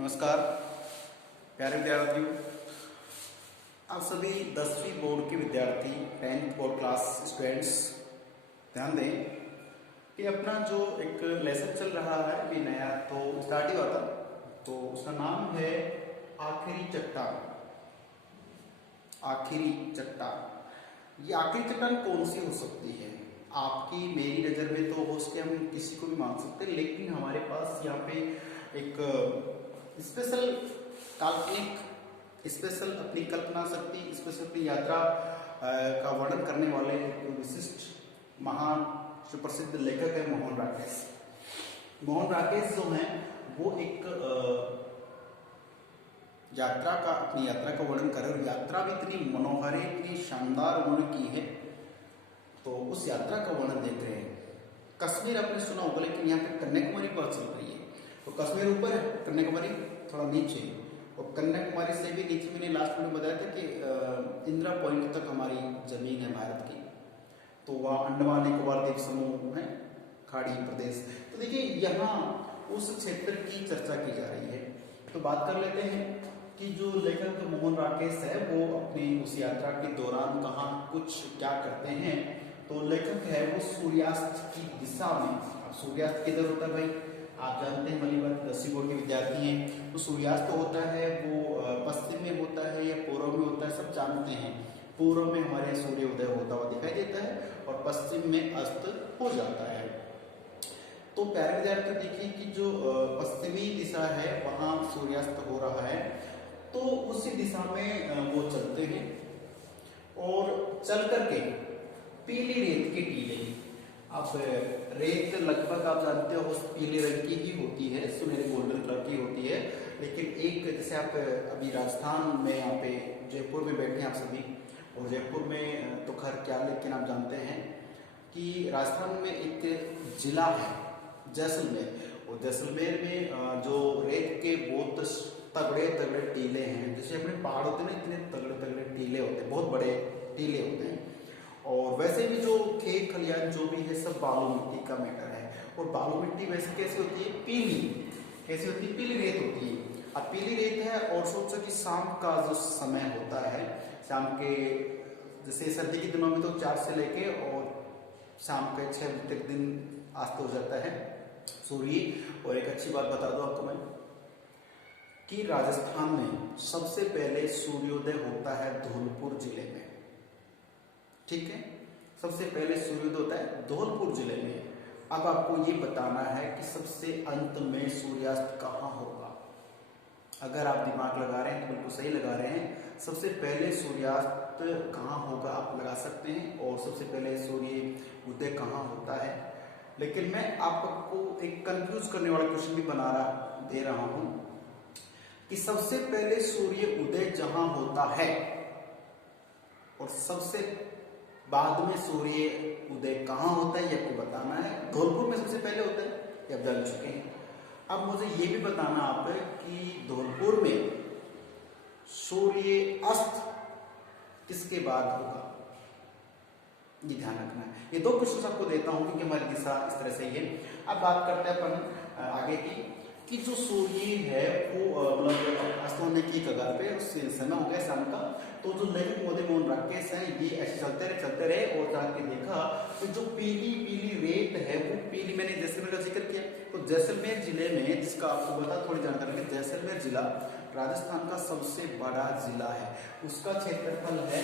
नमस्कार प्यारे विद्यार्थियों, आप सभी 10वीं बोर्ड के विद्यार्थी 10th बोर्ड क्लास स्टूडेंट्स ध्यान दें कि अपना जो एक लेसन चल रहा है भी नया तो स्टार्ट ही हुआ था, तो उसका नाम है आखिरी चट्टान। आखिरी चट्टान, ये आखिरी चट्टान कौन सी हो सकती है? आपकी मेरी नज़र में तो हो सके हम किसी को भी मान सकते हैं, लेकिन हमारे पास यहाँ पे एक स्पेशल काल्पनिक स्पेशल अपनी कल्पना शक्ति स्पेशल अपनी यात्रा का वर्णन करने वाले विशिष्ट महान सुप्रसिद्ध लेखक है मोहन राकेश। मोहन राकेश जो हैं वो एक यात्रा का अपनी यात्रा का वर्णन कर रहे और यात्रा भी इतनी मनोहर है, इतनी शानदार उन्होंने की है, तो उस यात्रा का वर्णन देख रहे हैं। कश्मीर आपने सुना होगा, लेकिन यहाँ पे कन्याकुमारी पर चल रही है, तो कश्मीर ऊपर है, कन्याकुमारी थोड़ा नीचे, और कन्याकुमारी से भी नीचे मैंने लास्ट में बताया था कि इंदिरा पॉइंट तक हमारी जमीन है भारत की, तो वह अंडमान निकोबार द्वीप समूह है, खाड़ी प्रदेश। तो देखिए यहाँ उस क्षेत्र की चर्चा की जा रही है, तो बात कर लेते हैं कि जो लेखक मोहन राकेश है वो अपनी उस यात्रा के दौरान कहाँ कुछ क्या करते हैं। तो लेखक है वो सूर्यास्त की दिशा में, अब सूर्यास्त किधर होता है भाई आप जानते हैं, भली बात 10वीं बोर्ड के विद्यार्थी हैं, तो सूर्यास्त होता है वो पश्चिम में होता है या पूर्व में होता है, सब जानते हैं। पूर्व में हमारे सूर्य उदय होता हुआ दिखाई देता है और पश्चिम में अस्त हो जाता है। तो प्यारे विद्यार्थी देखिए कि जो पश्चिमी दिशा है वहाँ सूर्यास्त हो रहा है, तो उसी दिशा में वो चलते हैं और चल करके पीली रेत के टीले, अब रेत लगभग आप जानते हो पीले रंग की ही होती है, सुनहरे गोल्डन कलर की होती है, लेकिन एक जैसे आप अभी राजस्थान में यहाँ पे जयपुर में बैठे हैं आप सभी, और जयपुर में तो खैर क्या, लेकिन आप जानते हैं कि राजस्थान में एक जिला है जैसलमेर, और जैसलमेर में जो रेत के बहुत तगड़े तगड़े टीले हैं, जैसे अपने पहाड़ होते हैं ना, इतने तगड़े तगड़े टीले होते हैं, बहुत बड़े टीले होते हैं। और वैसे भी जो खेत खलियान जो भी है सब बालू मिट्टी का मैटर है, और बालू मिट्टी वैसे कैसी होती है, पीली, कैसी होती है, पीली रेत होती है। अब पीली रेत है और सोचो कि शाम का जो समय होता है, शाम के जैसे सर्दी के दिनों में तो 4 से लेके और शाम के 6 बजे तक दिन अस्त हो जाता है सूर्य। और एक अच्छी बात बता दो आपको मैं कि राजस्थान में सबसे पहले सूर्योदय होता है धौलपुर जिले में, ठीक है, सबसे पहले सूर्योदय होता है धौलपुर जिले में। अब आपको ये बताना है कि सबसे अंत में सूर्यास्त कहाँ होगा। अगर आप दिमाग लगा रहे हैं तो बिल्कुल सही लगा रहे हैं, सबसे पहले सूर्यास्त कहाँ होगा आप लगा सकते हैं, और सबसे पहले सूर्य उदय कहाँ होता है। लेकिन मैं आपको एक कंफ्यूज करने वाला क्वेश्चन भी दे रहा हूं कि सबसे पहले सूर्य उदय जहां होता है और सबसे बाद में सूर्य उदय कहाँ होता है ये आपको बताना है। धौलपुर में सबसे पहले होता है, ये आप जान चुके हैं। अब मुझे ये भी बताना आप कि धौलपुर में सूर्य अस्त किसके बाद होगा, ये ध्यान रखना है। ये 2 क्वेश्चन आपको देता हूं क्योंकि हमारी दिशा इस तरह से ही है। अब बात करते हैं अपन आगे की कि जो सूर्य है वो मतलब अस्त होने की कगार पे, समय हो गया शाम का, तो जो लेखक मोहन राकेश हैं ये ऐसे चलते रहे और जाके देखा तो जो पीली पीली रेत है वो पीली, मैंने जैसलमेर का जिक्र किया, तो जैसलमेर जिले में, जिसका आपको बता थोड़ी जानकारी है, जैसलमेर जिला राजस्थान का सबसे बड़ा जिला है, उसका क्षेत्रफल है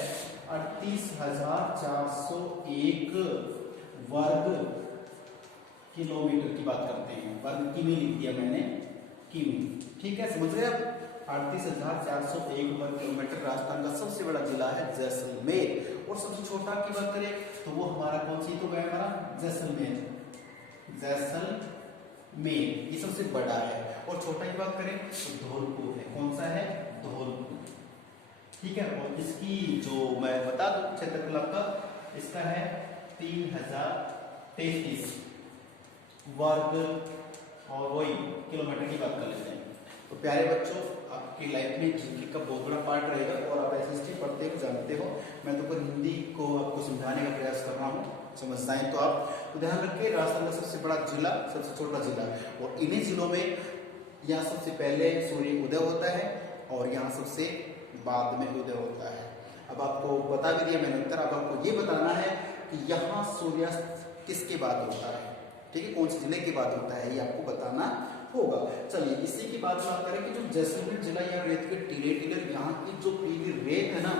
38,401 वर्ग किलोमीटर की बात करते हैं, वर्ग किमी लिख दिया मैंने, किमी, ठीक है, समझ रहे आप। 38,401 वर्ग किलोमीटर राजस्थान का सबसे बड़ा जिला है जैसलमेर। और सबसे छोटा की बात करें तो वो हमारा कौन सी तो गया हमारा जैसलमेर, जैसलमेर ये सबसे बड़ा है। और छोटा की बात करें तो धौलपुर है, कौन सा है, धौलपुर, ठीक है। और इसकी जो मैं बता दूं क्षेत्रफल आपका, इसका है 3033 वर्ग, और वही किलोमीटर की बात कर लेते हैं। तो प्यारे बच्चों, आपकी लाइफ में जीके का बहुत बड़ा पार्ट रहेगा और आप एसएसटी पढ़ते हो जानते हो, मैं तो पर हिंदी को आपको समझाने का प्रयास कर रहा हूँ, समझ जाए तो आप तो ध्यान रखिए। राजस्थान का सबसे बड़ा जिला, सबसे छोटा जिला, और इन्हीं जिलों में यहाँ सबसे पहले सूर्य उदय होता है और यहाँ सबसे बाद में उदय होता है। अब आपको बता भी दिया मैंने उत्तर, अब आपको ये बताना है कि यहाँ सूर्यास्त किसके बाद होता है, ठीक है, कौन से जिले के बाद होता है, ये आपको बताना होगा। चलिए इसी की बात करें कि जो जैसलमेर जिला या रेत के टीले टीलर, यहाँ की जो पीली रेत है ना,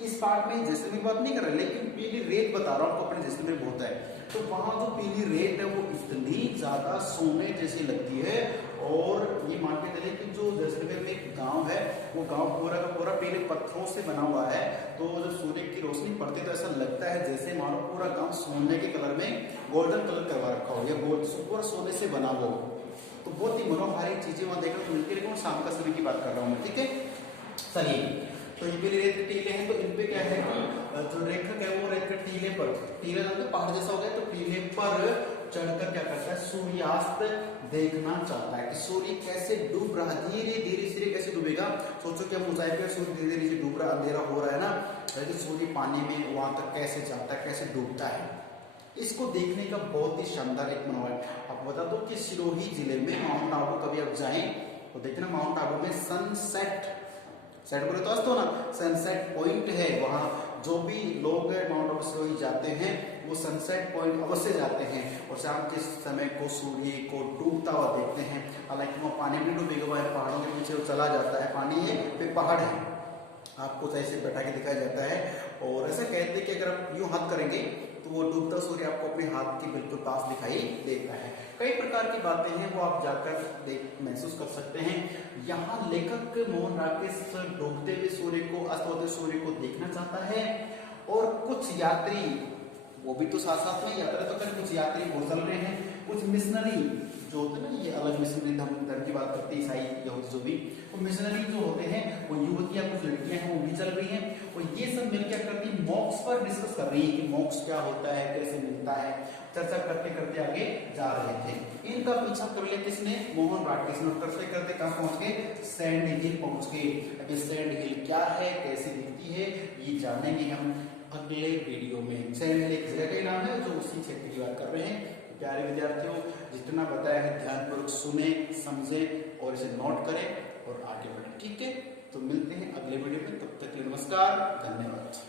इस पार्ट में जैसलमेर की बात नहीं कर रहे, लेकिन पीली रेत बता रहा हूँ आपको, अपने जैसलमेर में होता है। तो वहाँ जो पीली रेत है वो इतनी ज्यादा सोने जैसी लगती है, और ये मान के चले कि जो जैसलमेर में एक गांव है, वो गांव पूरा का पूरा पीले पत्थरों से बना हुआ है। तो जब सूर्य की रोशनी पड़ती है तो ऐसा लगता है जैसे मानो पूरा गांव सोने के कलर में गोल्डन कलर करवा रखा हो, या पूरा सोने से बना हुआ हो। तो बहुत ही मनोहारी चीजें वहां देखने को मिलती है। लेकिन शाम का समय की बात कर रहा हूँ मैं, ठीक है। चलिए, तो ये पीली रेत के टीले हैं, तो इनपे क्या है, जो रेखक है वो रेत के टीले पर, टीले तो पहाड़ जैसा हो गया, तो टीले पर चढ़कर क्या करता है, सूर्यास्त देखना चाहता है कि सूर्य कैसे डूब रहा, धीरे धीरे कैसे डूबेगा। सोचो कि हम ऊंचाई पे सूर्य धीरे धीरे डूब रहा, अंधेरा हो रहा है ना, तो सूर्य पानी में वहां तक कैसे जाता है, कैसे डूबता है, इसको देखने का बहुत ही शानदार एक मनोहर। आपको बता दो कि सिरोही जिले में माउंट आबू कभी आप जाएं तो देखना, माउंट आबू में सनसेट, सेट बोले तो अस्त हो ना, सनसेट पॉइंट है। वहाँ जो भी लोग माउंट आबू सिरोही जाते हैं वो सनसेट पॉइंट अवश्य जाते हैं, और शाम के समय को सूर्य को डूबता हुआ देखते हैं। हालांकि वो पानी में डूबेगा, वह पहाड़ों के पीछे वो चला जाता है, पानी है फिर पहाड़ है, आपको ऐसे बैठा के दिखाया जाता है। और ऐसा कहते हैं कि अगर आप यूं हाथ करेंगे तो वो डूबता सूर्य आपको अपने हाथ के बिल्कुल पास दिखाई देता है। कई प्रकार की बातें हैं वो आप जाकर महसूस कर सकते हैं। यहाँ लेखक मोहन राकेश डूबते हुए सूर्य को, अस्त होते सूर्य को देखना चाहता है, और कुछ यात्री वो भी तो साथ साथ में यात्रा तो कर, कुछ यात्री वो चल रहे हैं, कुछ मिशनरी जो होते हैं ना, ये अलग मिशनरी धर्म की बात करते हैं, ईसाई यहूदी जो भी, वो मिशनरी जो होते हैं वो युवतियां, कुछ लड़कियां हैं वो भी चल रही हैं, और ये सब मिलकर क्या करती है, मोक्ष पर डिस्कस कर रही है कि मोक्ष क्या होता है, कैसे मिलता है, चर्चा करते करते आगे जा रहे थे। इनका पीछा कर लिया किसने, मोहन राकेश ने। करते करते कहाँ पहुंच गए, सैंड हिल पहुंच गए। अभी सैंड हिल क्या है, कैसे दिखती है, ये जानेंगे हम अगले वीडियो में। सैंड हिल एक जगह का नाम है जो उसी क्षेत्र की बात कर रहे हैं। प्यारे विद्यार्थियों, जितना बताया है ध्यानपूर्वक सुने, समझे और इसे नोट करें और आगे बढ़े, ठीक है। तो मिलते हैं अगले वीडियो में, तब तक के लिए नमस्कार, धन्यवाद।